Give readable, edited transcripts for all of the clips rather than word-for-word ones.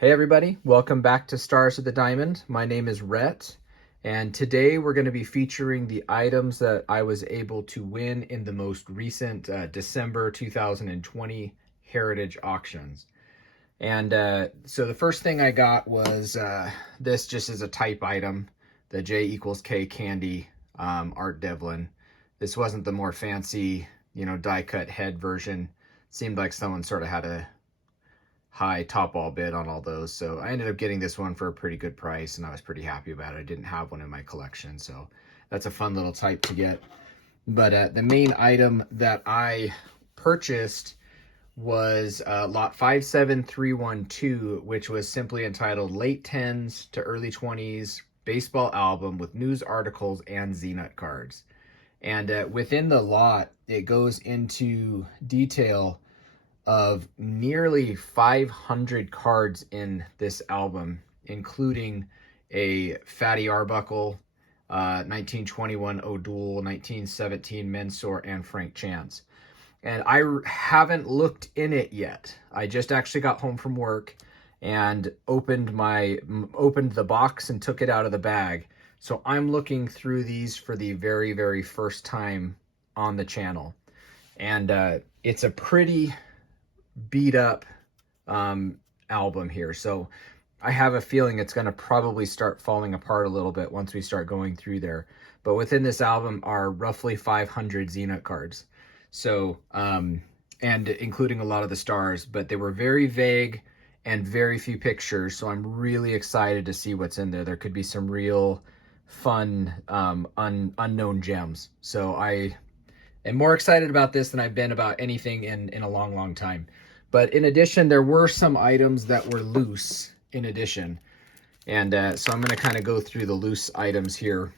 Hey everybody, welcome back to Stars of the Diamond. My name is Rhett, and today we're going to be featuring the items that I was able to win in the most recent December 2020 Heritage auctions. And so the first thing I got was this just as a type item, the J=K candy Art Devlin. This wasn't the more fancy, die cut head version. Seemed like someone sort of had a high top all bid on all those, so I ended up getting this one for a pretty good price and I was pretty happy about it. I didn't have one in my collection, so that's a fun little type to get. But the main item that I purchased was lot 57312, which was simply entitled Late 10s to Early 20s Baseball Album with News Articles and Zeenut cards. And within the lot, it goes into detail of nearly 500 cards in this album, including a Fatty Arbuckle, 1921 O'Doul, 1917 Mensor, and Frank Chance. And I haven't looked in it yet. I just actually got home from work and opened the box and took it out of the bag. So I'm looking through these for the very, very first time on the channel. And it's a pretty beat up album here, so I have a feeling it's going to probably start falling apart a little bit once we start going through there. But within this album are roughly 500 Zeenut cards, so and including a lot of the stars, but they were very vague and very few pictures, so I'm really excited to see what's in there. There could be some real fun unknown gems, so I am more excited about this than I've been about anything in a long time. But in addition, there were some items that were loose in addition. And so I'm going to kind of go through the loose items here.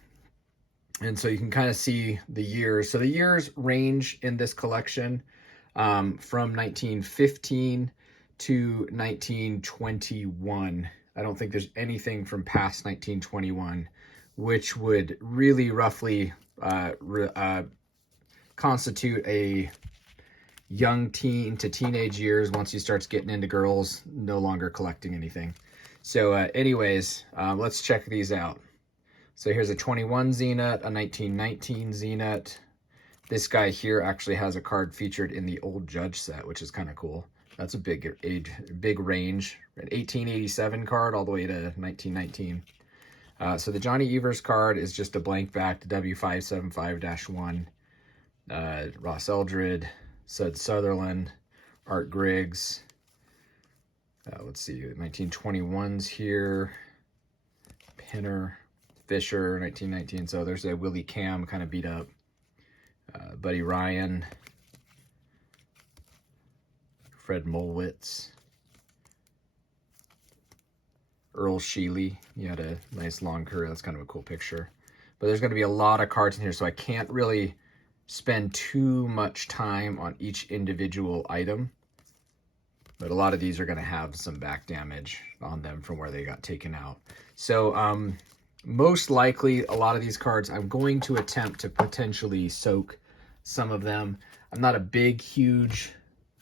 And so you can kind of see the years. So the years range in this collection from 1915 to 1921. I don't think there's anything from past 1921, which would really roughly constitute a young teen to teenage years once he starts getting into girls, no longer collecting anything. So anyways, let's check these out. So here's a 21 Zeenut, a 1919 Zeenut. This guy here actually has a card featured in the old Judge set, which is kind of cool. That's a big range. An 1887 card all the way to 1919. So the Johnny Evers card is just a blank back to W575-1. Ross Eldred, Sud Sutherland, Art Griggs. Let's see, 1921s here. Pinner, Fisher, 1919. So there's a Willie Cam kind of beat up. Buddy Ryan, Fred Molwitz, Earl Sheely. He had a nice long career. That's kind of a cool picture. But there's going to be a lot of cards in here, so I can't really spend too much time on each individual item, but a lot of these are going to have some back damage on them from where they got taken out. So most likely a lot of these cards I'm going to attempt to potentially soak some of them. I'm not a big huge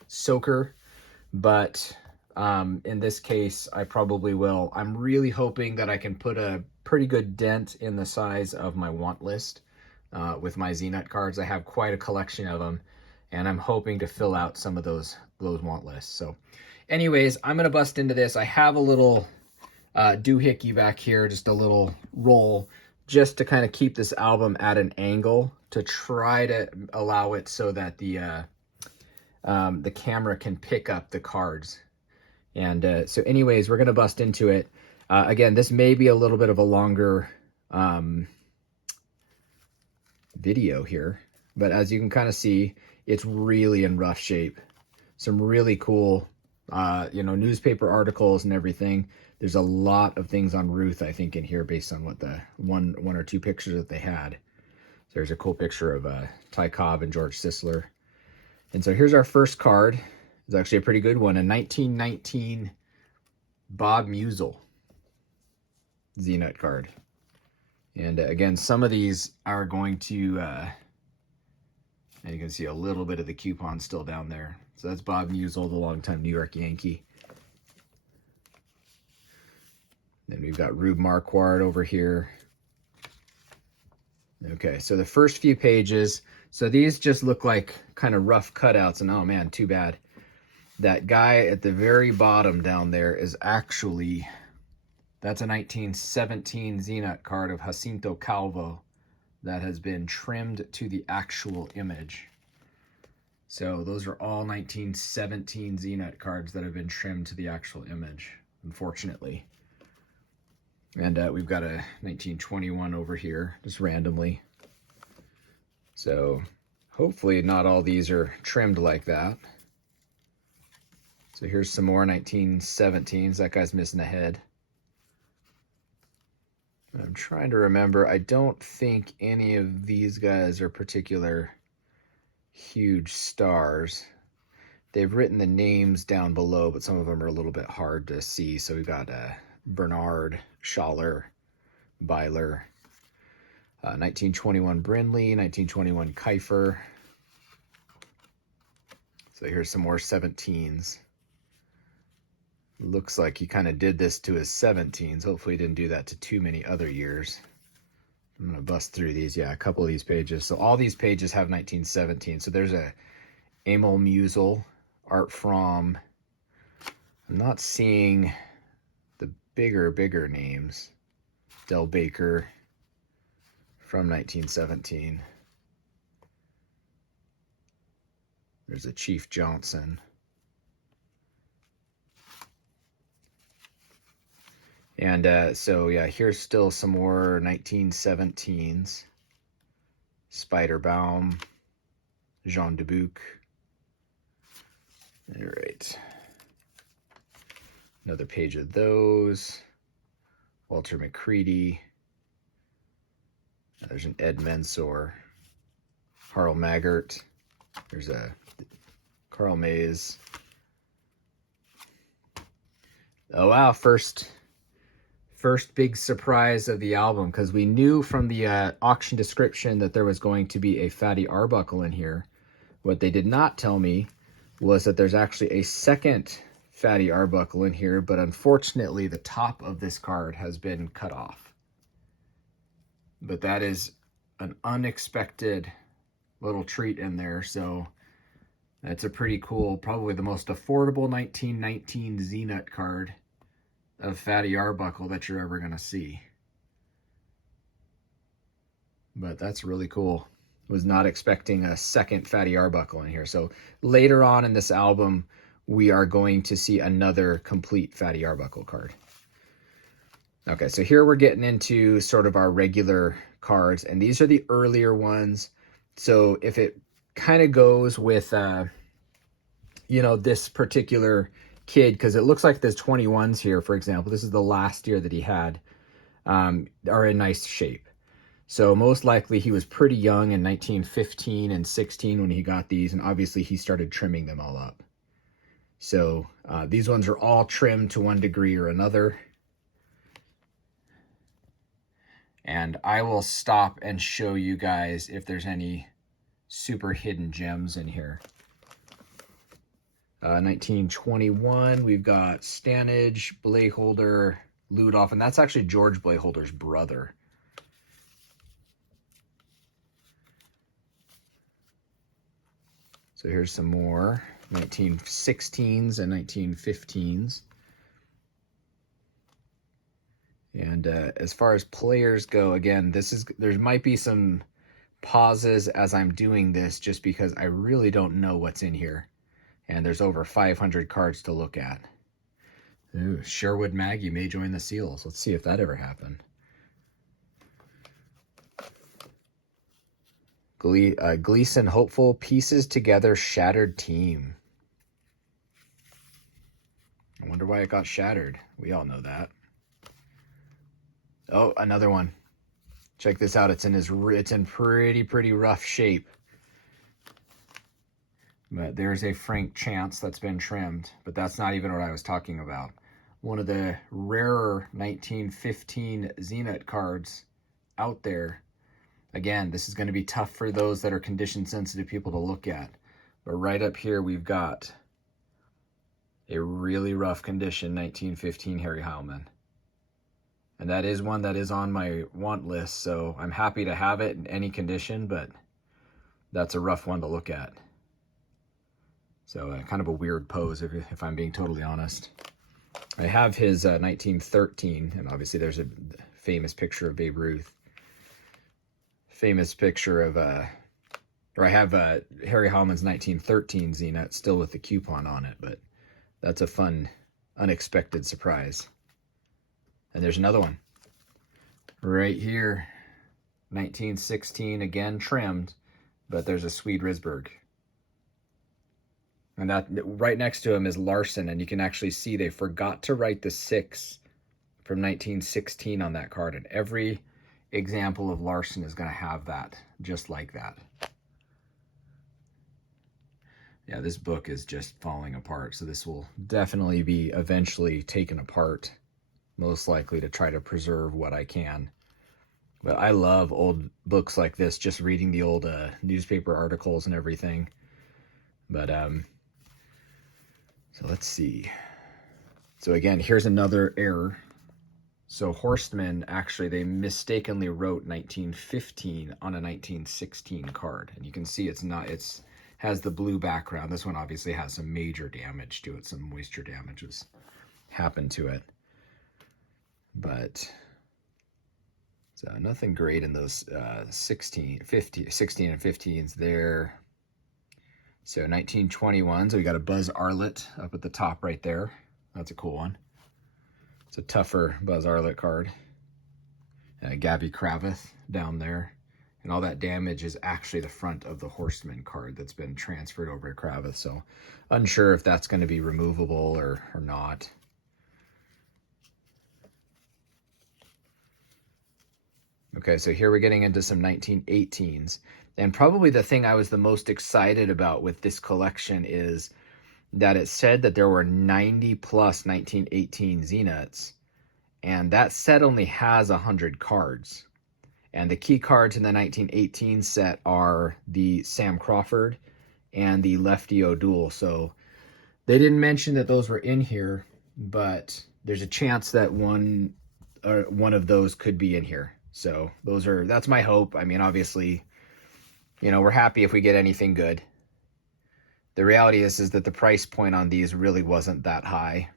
soaker, but in this case I probably will. I'm really hoping that I can put a pretty good dent in the size of my want list. With my Zeenut cards. I have quite a collection of them, and I'm hoping to fill out some of those want lists. So anyways, I'm going to bust into this. I have a little doohickey back here, just a little roll, just to kind of keep this album at an angle to try to allow it so that the camera can pick up the cards. And so anyways, we're going to bust into it. Again, this may be a little bit of a longer video here, but as you can kind of see, it's really in rough shape. Some really cool newspaper articles and everything. There's a lot of things on Ruth, I think, in here based on what the one or two pictures that they had. So there's a cool picture of Ty Cobb and George Sisler. And so here's our first card. It's actually a pretty good one, a 1919 Bob Musil Zeenut card. And again, some of these are going to, and you can see a little bit of the coupon still down there. So that's Bob Musil, the longtime New York Yankee. Then we've got Rube Marquard over here. Okay, so the first few pages, so these just look like kind of rough cutouts, and oh man, too bad. That guy at the very bottom down there is actually, that's a 1917 Zeenut card of Jacinto Calvo that has been trimmed to the actual image. So those are all 1917 Zeenut cards that have been trimmed to the actual image, unfortunately. And we've got a 1921 over here, just randomly. So hopefully not all these are trimmed like that. So here's some more 1917s. That guy's missing a head. I'm trying to remember. I don't think any of these guys are particular huge stars. They've written the names down below, but some of them are a little bit hard to see. So we've got Bernard, Schaller, Byler, 1921 Brindley, 1921 Kiefer. So here's some more 17s. Looks like he kind of did this to his 17s. Hopefully he didn't do that to too many other years. I'm going to bust through these. Yeah, a couple of these pages. So all these pages have 1917. So there's a Emil Musel, Art Fromm. I'm not seeing the bigger names. Del Baker from 1917. There's a Chief Johnson. And so, yeah, here's still some more 1917s. Spider-Baum, Jean Dubuc. All right. Another page of those. Walter McCready. There's an Ed Mensor. Carl Maggart. There's a Carl Mays. Oh, wow, first big surprise of the album, because we knew from the auction description that there was going to be a Fatty Arbuckle in here. What they did not tell me was that there's actually a second Fatty Arbuckle in here, but unfortunately the top of this card has been cut off. But that is an unexpected little treat in there, so that's a pretty cool, probably the most affordable 1919 Zeenut card of Fatty Arbuckle that you're ever going to see. But that's really cool. Was not expecting a second Fatty Arbuckle in here. So later on in this album, we are going to see another complete Fatty Arbuckle card. Okay, so here we're getting into sort of our regular cards, and these are the earlier ones. So if it kind of goes with, you know, this particular kid, because it looks like there's 21s here, for example. This is the last year that he had, are in nice shape. So most likely he was pretty young in 1915 and 16 when he got these, and obviously he started trimming them all up. So these ones are all trimmed to one degree or another. And I will stop and show you guys if there's any super hidden gems in here. 1921, we've got Stanage, Blayholder, Ludoff, and that's actually George Blayholder's brother. So here's some more 1916s and 1915s. And as far as players go, again, there might be some pauses as I'm doing this just because I really don't know what's in here. And there's over 500 cards to look at. Ooh, Sherwood Maggie may join the Seals. Let's see if that ever happened. Gleason Hopeful, Pieces Together, Shattered Team. I wonder why it got shattered. We all know that. Oh, another one. Check this out. It's in pretty rough shape. But there's a Frank Chance that's been trimmed, but that's not even what I was talking about. One of the rarer 1915 Zeenut cards out there. Again, this is going to be tough for those that are condition sensitive people to look at. But right up here, we've got a really rough condition 1915 Harry Heilman. And that is one that is on my want list, so I'm happy to have it in any condition, but that's a rough one to look at. So kind of a weird pose, if I'm being totally honest. I have his 1913, and obviously there's a famous picture of Babe Ruth. Famous picture of, or I have Harry Hallman's 1913 Zeenut still with the coupon on it, but that's a fun, unexpected surprise. And there's another one right here, 1916, again trimmed, but there's a Swede Risberg. And that right next to him is Larson, and you can actually see they forgot to write the 6 from 1916 on that card, and every example of Larson is going to have that, just like that. Yeah, this book is just falling apart, so this will definitely be eventually taken apart, most likely to try to preserve what I can. But I love old books like this, just reading the old newspaper articles and everything. But so let's see. So again, here's another error. So Horstman, actually, they mistakenly wrote 1915 on a 1916 card. And you can see it's not, it's has the blue background. This one obviously has some major damage to it. Some moisture damage has happened to it. But so nothing great in those 16 and 15s there. So 1921, so we got a Buzz Arlett up at the top right there. That's a cool one. It's a tougher Buzz Arlett card. Gabby Kravitz down there. And all that damage is actually the front of the Horstman card that's been transferred over to Kravitz. So unsure if that's going to be removable or not. Okay, so here we're getting into some 1918s. And probably the thing I was the most excited about with this collection is that it said that there were 90 plus 1918 Zeenuts. And that set only has 100 cards. And the key cards in the 1918 set are the Sam Crawford and the Lefty O'Doul. So they didn't mention that those were in here, but there's a chance that one of those could be in here. So that's my hope. I mean, obviously, you know, we're happy if we get anything good. The reality is that the price point on these really wasn't that high.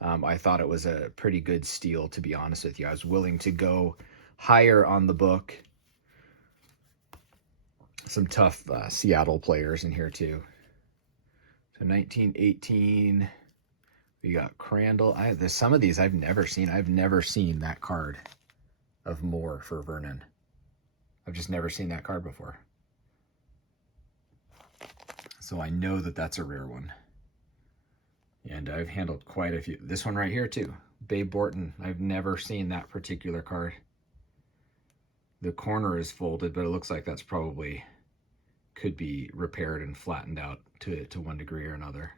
I thought it was a pretty good steal, to be honest with you. I was willing to go higher on the book. Some tough Seattle players in here too. So 1918, we got Crandall. There's some of these I've never seen. I've never seen that card of Moore for Vernon. I've just never seen that card before. So I know that that's a rare one. And I've handled quite a few. This one right here too, Babe Borton. I've never seen that particular card. The corner is folded, but it looks like that's probably could be repaired and flattened out to one degree or another.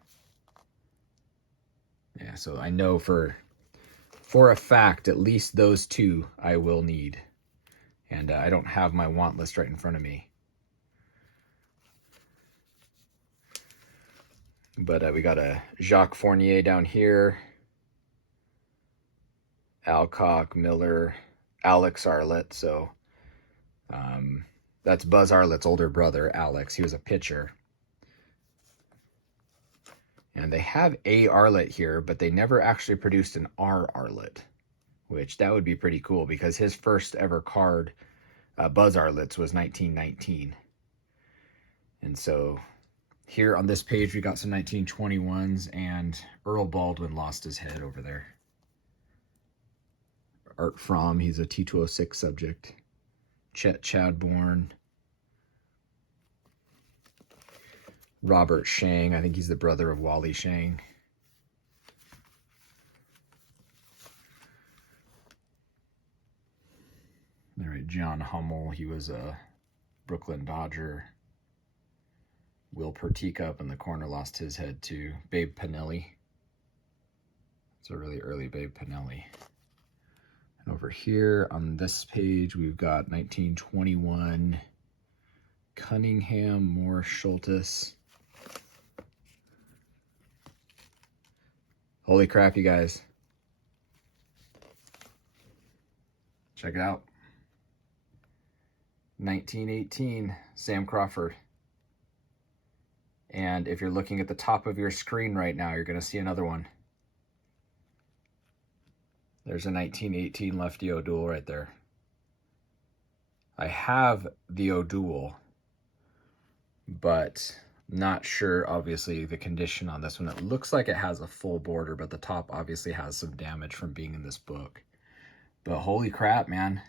Yeah, so I know for a fact, at least those two I will need. And I don't have my want list right in front of me. But we got a Jacques Fournier down here. Alcock, Miller, Alex Arlett. So that's Buzz Arlett's older brother, Alex. He was a pitcher. And they have A Arlett here, but they never actually produced an R Arlett, which that would be pretty cool because his first ever card, Buzz Arlett's, was 1919. And so here on this page, we got some 1921s, and Earl Baldwin lost his head over there. Art Fromm, he's a T206 subject. Chet Chadbourne. Robert Shang, I think he's the brother of Wally Shang. All right, John Hummel, he was a Brooklyn Dodger. Will Pertica up in the corner lost his head too. Babe Pinelli. It's a really early Babe Pinelli. And over here on this page, we've got 1921 Cunningham, Moore, Schultes. Holy crap, you guys. Check it out. 1918, Sam Crawford. And if you're looking at the top of your screen right now, you're going to see another one. There's a 1918 Lefty O'Doul right there. I have the O'Doul, but not sure, obviously, the condition on this one. It looks like it has a full border, but the top obviously has some damage from being in this book. But holy crap, man.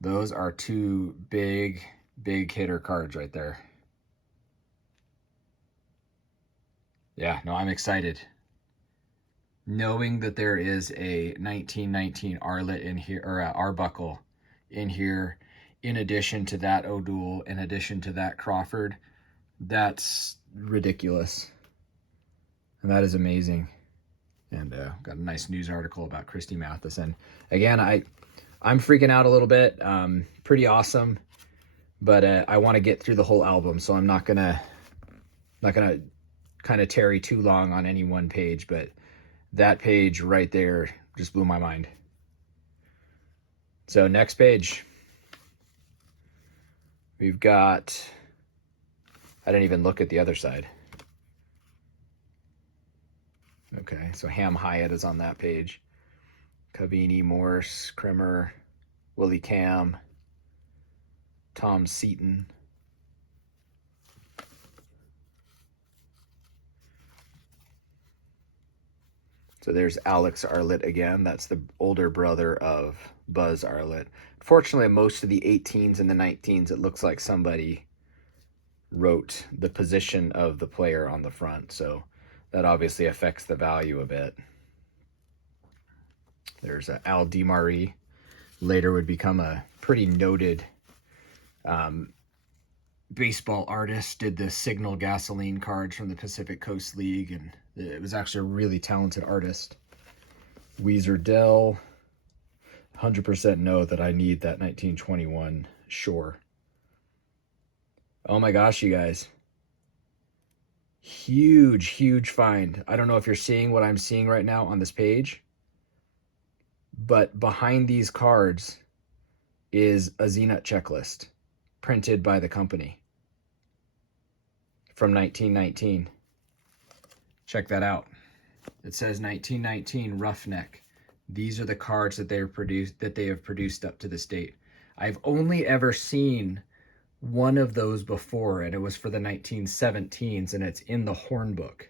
Those are two big hitter cards right there. Yeah, no, I'm excited. Knowing that there is a 1919 Arlet in here, or Arbuckle in here, in addition to that O'Doul, in addition to that Crawford, that's ridiculous. And that is amazing. And got a nice news article about Christy Matheson. Again, I'm freaking out a little bit. Pretty awesome, but I want to get through the whole album, so I'm not gonna kind of tarry too long on any one page. But that page right there just blew my mind. So next page, we've got, I didn't even look at the other side. Okay, so Ham Hyatt is on that page. Cavini, Morse, Krimmer, Willie Cam, Tom Seaton. So there's Alex Arlett again. That's the older brother of Buzz Arlett. Unfortunately, most of the 18s and the 19s, it looks like somebody wrote the position of the player on the front. So that obviously affects the value a bit. There's Al DeMarie. Later would become a pretty noted baseball artist. Did the Signal Gasoline cards from the Pacific Coast League, and it was actually a really talented artist. Weezer Dell. 100% know that I need that 1921 Shore. Oh my gosh, you guys. Huge find. I don't know if you're seeing what I'm seeing right now on this page, but behind these cards is a Zeenut checklist printed by the company from 1919. Check that out. It says 1919 Roughneck. These are the cards that they have produced up to this date. I've only ever seen one of those before, and it was for the 1917s, and it's in the Horn book.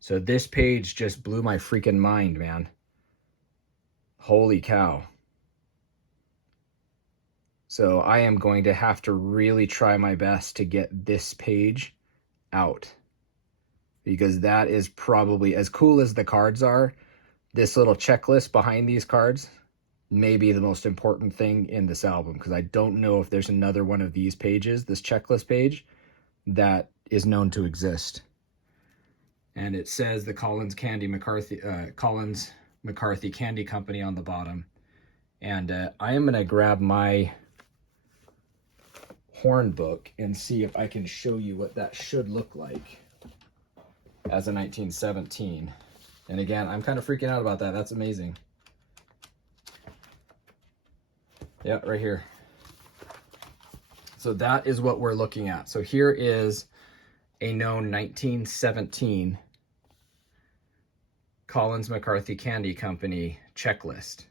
So this page just blew my freaking mind, man. Holy cow. So I am going to have to really try my best to get this page out, because that is probably, as cool as the cards are, this little checklist behind these cards may be the most important thing in this album, because I don't know if there's another one of these pages, this checklist page, that is known to exist. And it says the Collins McCarthy Candy Company on the bottom. And I am going to grab my Horn book and see if I can show you what that should look like as a 1917. And again, I'm kind of freaking out about that. That's amazing. Yeah, right here. So that is what we're looking at. So here is a known 1917 Collins McCarthy Candy Company checklist.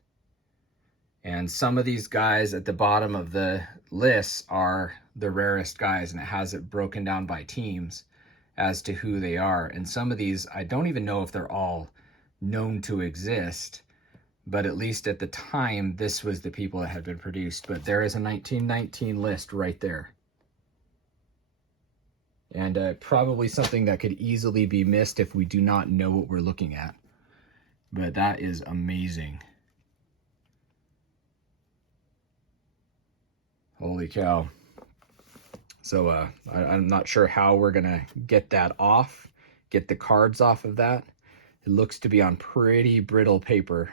And some of these guys at the bottom of the list are the rarest guys, and it has it broken down by teams as to who they are. And some of these, I don't even know if they're all known to exist, but at least at the time, this was the people that had been produced. But there is a 1919 list right there. And probably something that could easily be missed if we do not know what we're looking at. But that is amazing. Holy cow. So I'm not sure how we're going to get that off, get the cards off of that. It looks to be on pretty brittle paper.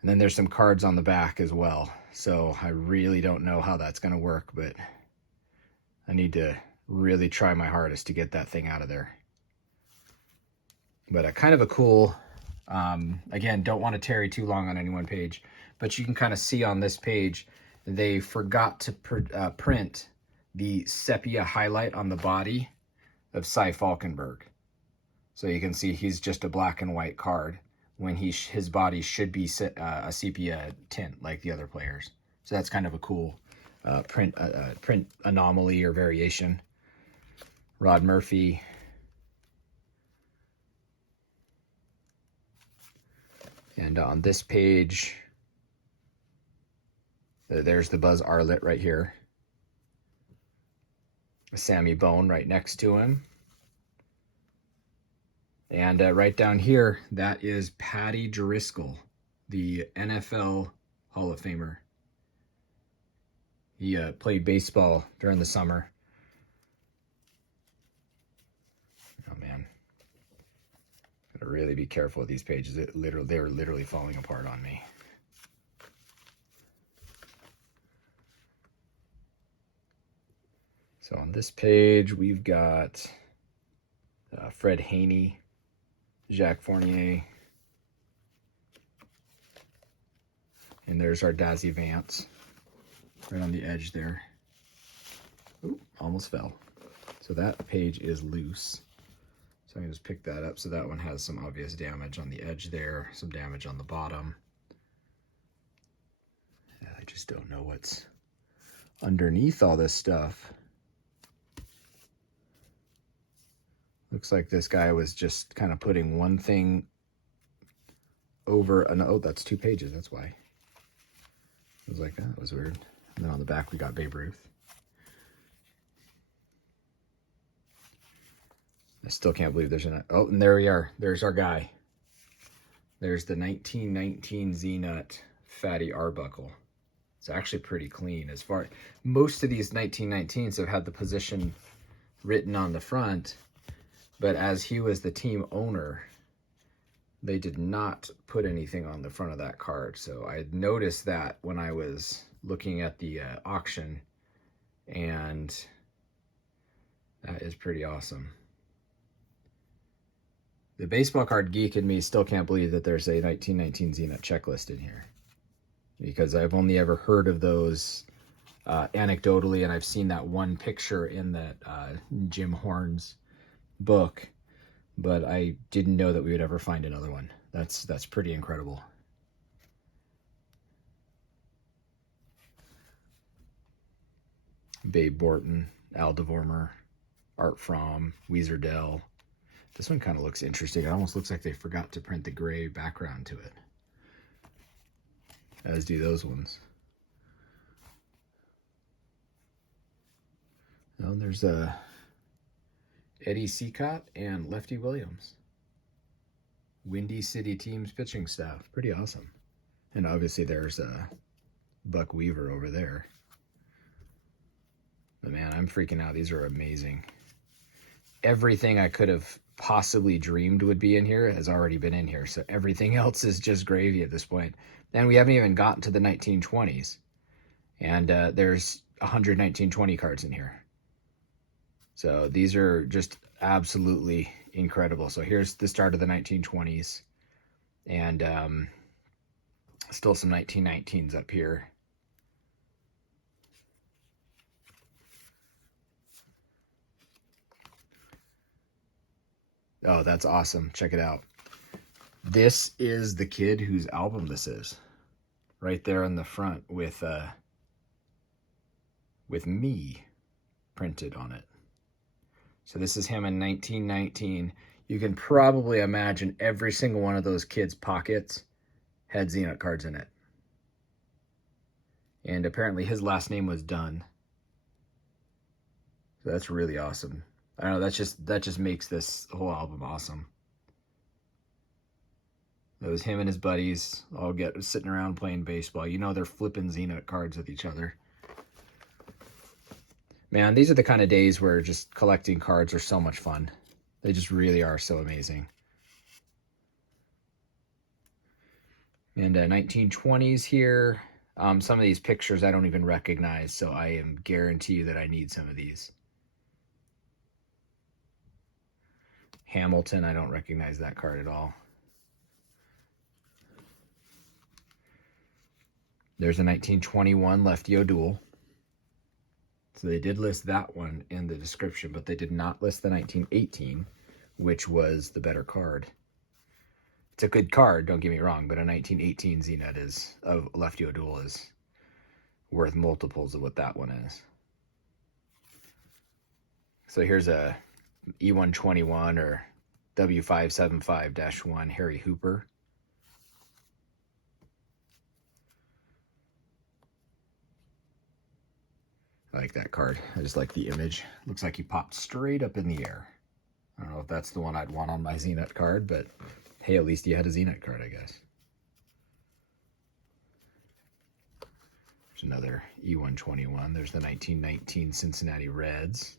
And then there's some cards on the back as well. So I really don't know how that's going to work, but I need to really try my hardest to get that thing out of there. But kind of a cool Again, don't want to tarry too long on any one page, but you can kind of see on this page, they forgot to print the sepia highlight on the body of Cy Falkenberg. So you can see he's just a black and white card when his body should be a sepia tint like the other players. So that's kind of a cool print anomaly or variation. Rod Murphy. And on this page, there's the Buzz Arlett right here. Sammy Bone right next to him. And right down here, that is Patty Driscoll, the NFL Hall of Famer. He played baseball during the summer. Oh man, gotta really be careful with these pages. They were literally falling apart on me. So on this page, we've got Fred Haney, Jacques Fournier, and there's our Dazzy Vance right on the edge there. Ooh, almost fell. So that page is loose. So I can just pick that up. So that one has some obvious damage on the edge there, some damage on the bottom. I just don't know what's underneath all this stuff. Looks like this guy was just kind of putting one thing over an, oh, that's 2 pages, that's why. I was like, that was weird. And then on the back we got Babe Ruth. I still can't believe there's an, oh, and there we are. There's our guy. There's the 1919 Zeenut Fatty Arbuckle. It's actually pretty clean. As far, most of these 1919s have had the position written on the front, but as he was the team owner, they did not put anything on the front of that card. So I noticed that when I was looking at the auction, and that is pretty awesome. The baseball card geek in me still can't believe that there's a 1919 Zeenut checklist in here, because I've only ever heard of those anecdotally, and I've seen that one picture in that Jim Horn's book, but I didn't know that we would ever find another one. That's pretty incredible. Babe Borton, Al DeVormer, Art Fromm, Weezer Dell. This one kind of looks interesting. It almost looks like they forgot to print the gray background to it, as do those ones. Oh, there's Eddie Seacott and Lefty Williams. Windy City team's pitching staff. Pretty awesome. And obviously there's Buck Weaver over there. But man, I'm freaking out. These are amazing. Everything I could have possibly dreamed would be in here has already been in here. So everything else is just gravy at this point. And we haven't even gotten to the 1920s. And there's 100 1920 cards in here. So these are just absolutely incredible. So here's the start of the 1920s. And still some 1919s up here. Oh, that's awesome. Check it out. This is the kid whose album this is. Right there on the front with me printed on it. So this is him in 1919. You can probably imagine every single one of those kids' pockets had Zeenut cards in it. And apparently his last name was Dunn. So that's really awesome. I don't know, that just makes this whole album awesome. It was him and his buddies all sitting around playing baseball. You know, they're flipping Zeenut cards with each other. Man, these are the kind of days where just collecting cards are so much fun. They just really are so amazing. And 1920s here. Some of these pictures I don't even recognize, so I am guarantee you that I need some of these. Hamilton, I don't recognize that card at all. There's a 1921 Lefty O'Doul. So they did list that one in the description, but they did not list the 1918, which was the better card. It's a good card, don't get me wrong, but a 1918 Zeenut of Lefty O'Doul is worth multiples of what that one is. So here's a E121 or W575-1 Harry Hooper. I like that card. I just like the image. Looks like he popped straight up in the air. I don't know if that's the one I'd want on my Zeenut card, but hey, at least he had a Zeenut card, I guess. There's another E121. There's the 1919 Cincinnati Reds.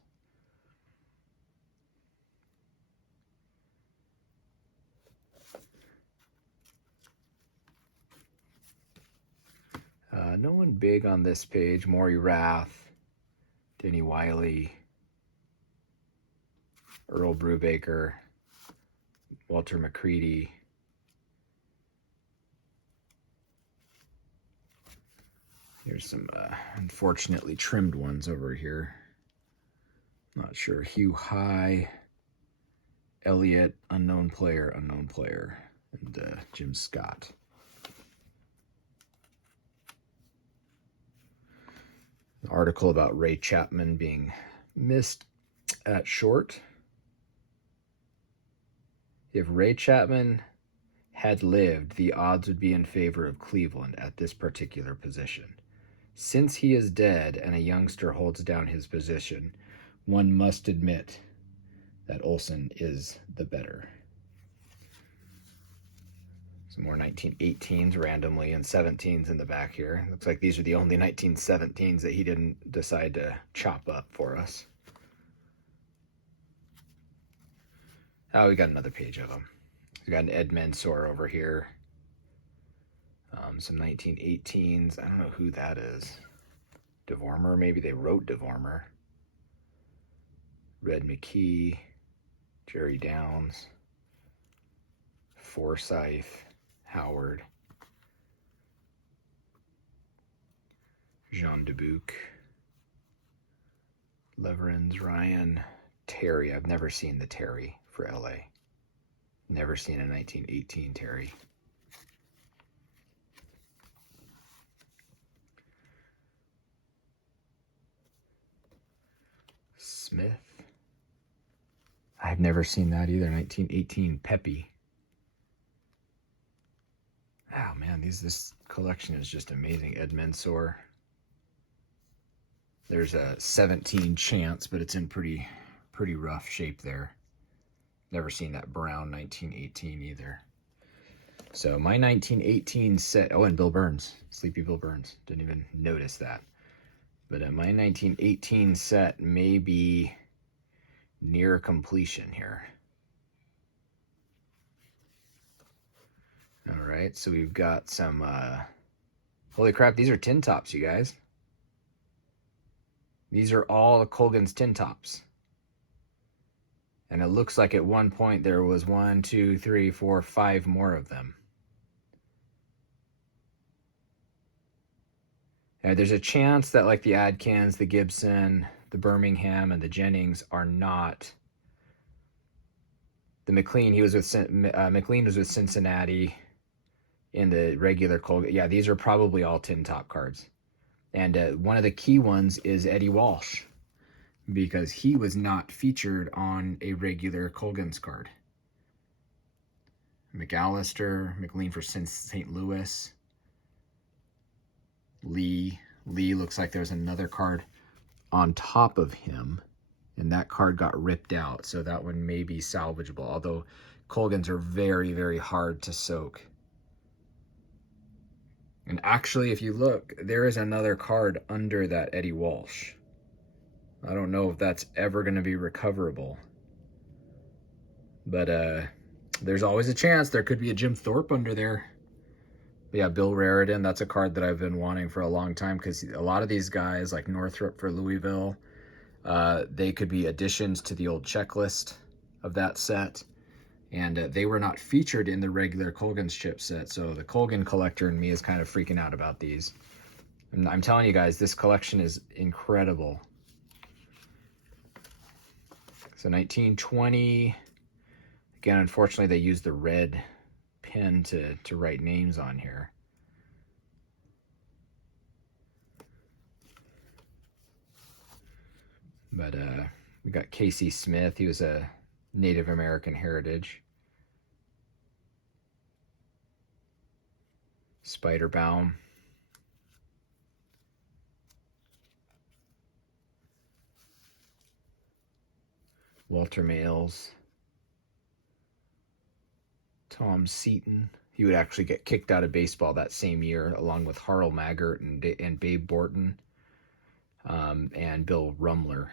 No one big on this page. Maury Rath, Denny Wiley, Earl Brubaker, Walter McCready. Here's some unfortunately trimmed ones over here. Not sure. Hugh High, Elliott, unknown player, and Jim Scott. An article about Ray Chapman being missed at short. If Ray Chapman had lived, the odds would be in favor of Cleveland at this particular position. Since he is dead and a youngster holds down his position, one must admit that Olsen is the better. Some more 1918s randomly and 17s in the back here. Looks like these are the only 1917s that he didn't decide to chop up for us. Oh, we got another page of them. We got an Ed Mensor over here. Some 1918s. I don't know who that is. DeVormer, maybe they wrote DeVormer. Red McKee, Jerry Downs, Forsyth, Howard, Jean Dubuque, Leverins, Ryan, Terry. I've never seen the Terry for LA. Never seen a 1918 Terry. Smith. I've never seen that either. 1918 Pepe. Oh man, this collection is just amazing. Ed Mensor. There's a 17 Chance, but it's in pretty rough shape there. Never seen that brown 1918 either. So my 1918 set, oh, and Bill Burns, Sleepy Bill Burns. Didn't even notice that. But my 1918 set may be near completion here. All right, so we've got some, holy crap, these are tin tops, you guys. These are all Colgan's tin tops. And it looks like at one point there was 1, 2, 3, 4, 5 more of them. There's a chance that like the Adkins, the Gibson, the Birmingham, and the Jennings are not. The McLean, McLean was with Cincinnati in the regular Colgan. Yeah, these are probably all tin top cards. And one of the key ones is Eddie Walsh, because he was not featured on a regular Colgan's card. McAllister, McLean for St. Louis. Lee looks like there's another card on top of him, and that card got ripped out, so that one may be salvageable, although Colgans are very, very hard to soak. And actually, if you look, there is another card under that Eddie Walsh. I don't know if that's ever going to be recoverable, but there's always a chance there could be a Jim Thorpe under there. But yeah, Bill Raritan, that's a card that I've been wanting for a long time, because a lot of these guys, like Northrop for Louisville, they could be additions to the old checklist of that set. and they were not featured in the regular Colgan's chip set. So the Colgan collector in me is kind of freaking out about these. And I'm telling you guys, this collection is incredible. So 1920. Again, unfortunately, they used the red pen to write names on here. But we got Casey Smith. He was a Native American heritage. Spiderbaum. Walter Mayles. Tom Seaton. He would actually get kicked out of baseball that same year, along with Harl Maggart and Babe Borton, and Bill Rumler.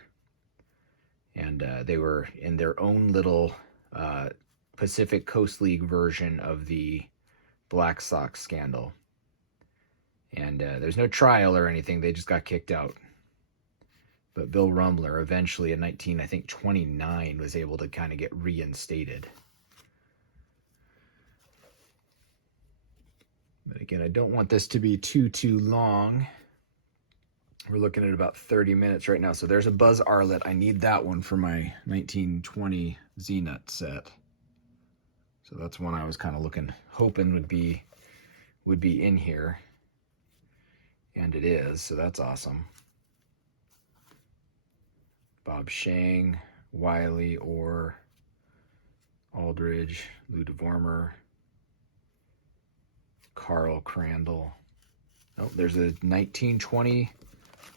And they were in their own little Pacific Coast League version of the Black Sox scandal. And there's no trial or anything. They just got kicked out. But Bill Rumler eventually in 1929 was able to kind of get reinstated. But again, I don't want this to be too long. We're looking at about 30 minutes right now. So there's a Buzz Arlett. I need that one for my 1920 Zeenut set. So that's one I was kind of hoping would be in here. And it is, so that's awesome. Bob Shang, Wiley, Orr, Aldridge, Lou DeVormer, Carl Crandall. Oh, there's a 1920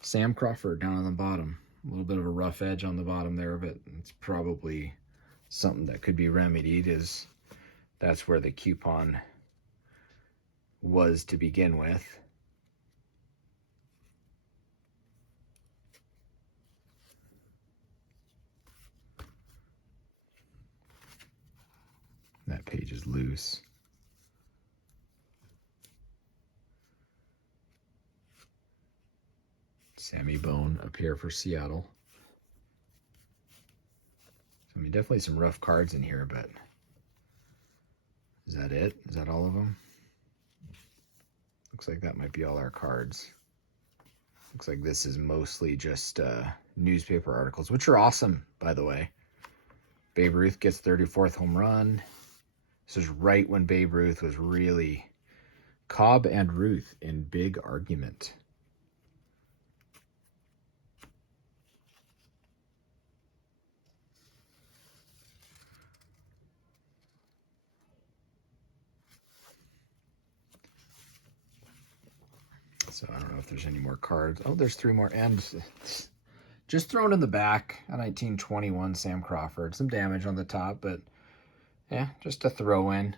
Sam Crawford down on the bottom. A little bit of a rough edge on the bottom there, but it's probably something that could be remedied, as that's where the coupon was to begin with. That page is loose. Sammy Bone up here for Seattle. I mean, definitely some rough cards in here, but is that it? Is that all of them? Looks like that might be all our cards. Looks like this is mostly just newspaper articles, which are awesome, by the way. Babe Ruth gets 34th home run. This is right when Babe Ruth was really Cobb and Ruth in big argument. So I don't know if there's any more cards. Oh, there's 3 more. And just thrown in the back, a 1921 Sam Crawford. Some damage on the top, but yeah, just a throw in.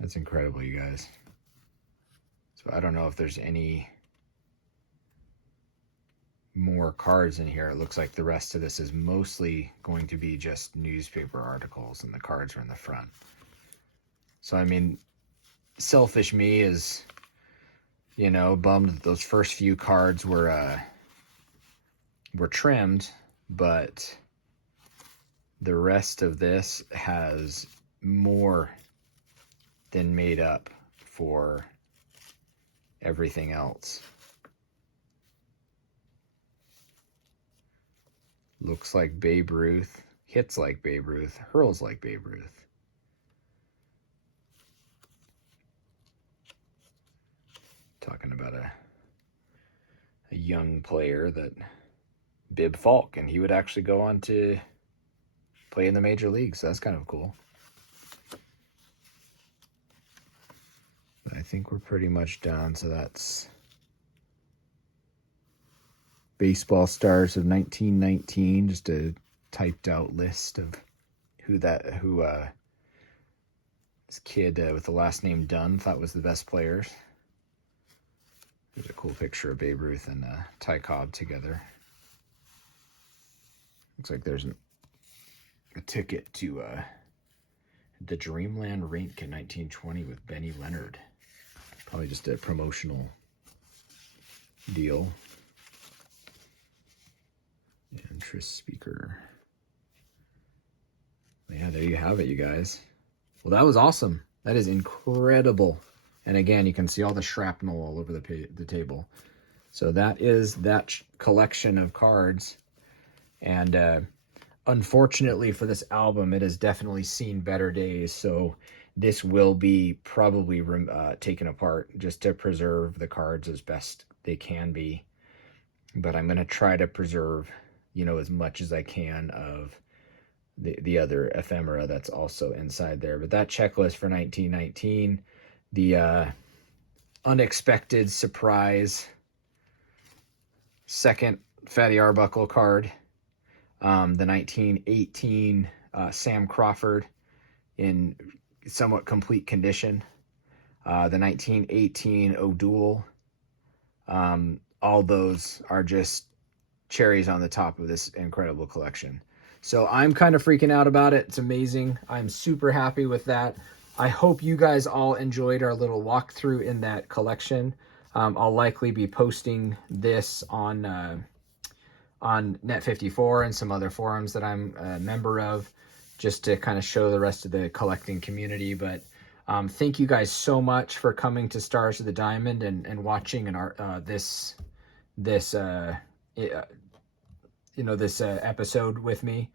That's incredible, you guys. So I don't know if there's any more cards in here. It looks like the rest of this is mostly going to be just newspaper articles, and the cards are in the front. So I mean, selfish me is, you know, bummed that those first few cards were trimmed, but the rest of this has more than made up for everything else. Looks like Babe Ruth, hits like Babe Ruth, hurls like Babe Ruth. Talking about a young player that Bib Falk, and he would actually go on to play in the major leagues. So that's kind of cool. I think we're pretty much done. So that's baseball stars of 1919. Just a typed out list of who this kid with the last name Dunn thought was the best players. There's a cool picture of Babe Ruth and Ty Cobb together. Looks like there's a ticket to the Dreamland Rink in 1920 with Benny Leonard. Probably just a promotional deal. interest speaker. Yeah, there you have it, you guys. Well, that was awesome. That is incredible. And again, you can see all the shrapnel all over the table. So that is that collection of cards. And unfortunately for this album, it has definitely seen better days. So this will be probably taken apart just to preserve the cards as best they can be. But I'm going to try to preserve, you know, as much as I can of the other ephemera that's also inside there. But that checklist for 1919, the unexpected surprise second Fatty Arbuckle card, the 1918 Sam Crawford in somewhat complete condition, the 1918 O'Doul. All those are just cherries on the top of this incredible collection. So I'm kind of freaking out about it. It's amazing. I'm super happy with that. I hope you guys all enjoyed our little walkthrough in that collection. I'll likely be posting this on Net54 and some other forums that I'm a member of, just to kind of show the rest of the collecting community. But thank you guys so much for coming to Stars of the Diamond and watching this episode with me.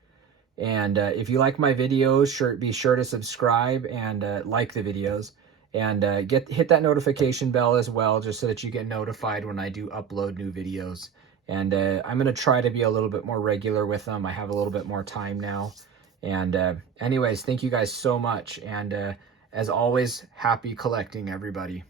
And if you like my videos, be sure to subscribe and like the videos, and hit that notification bell as well, just so that you get notified when I do upload new videos. And I'm going to try to be a little bit more regular with them. I have a little bit more time now. And anyways, thank you guys so much. And as always, happy collecting, everybody.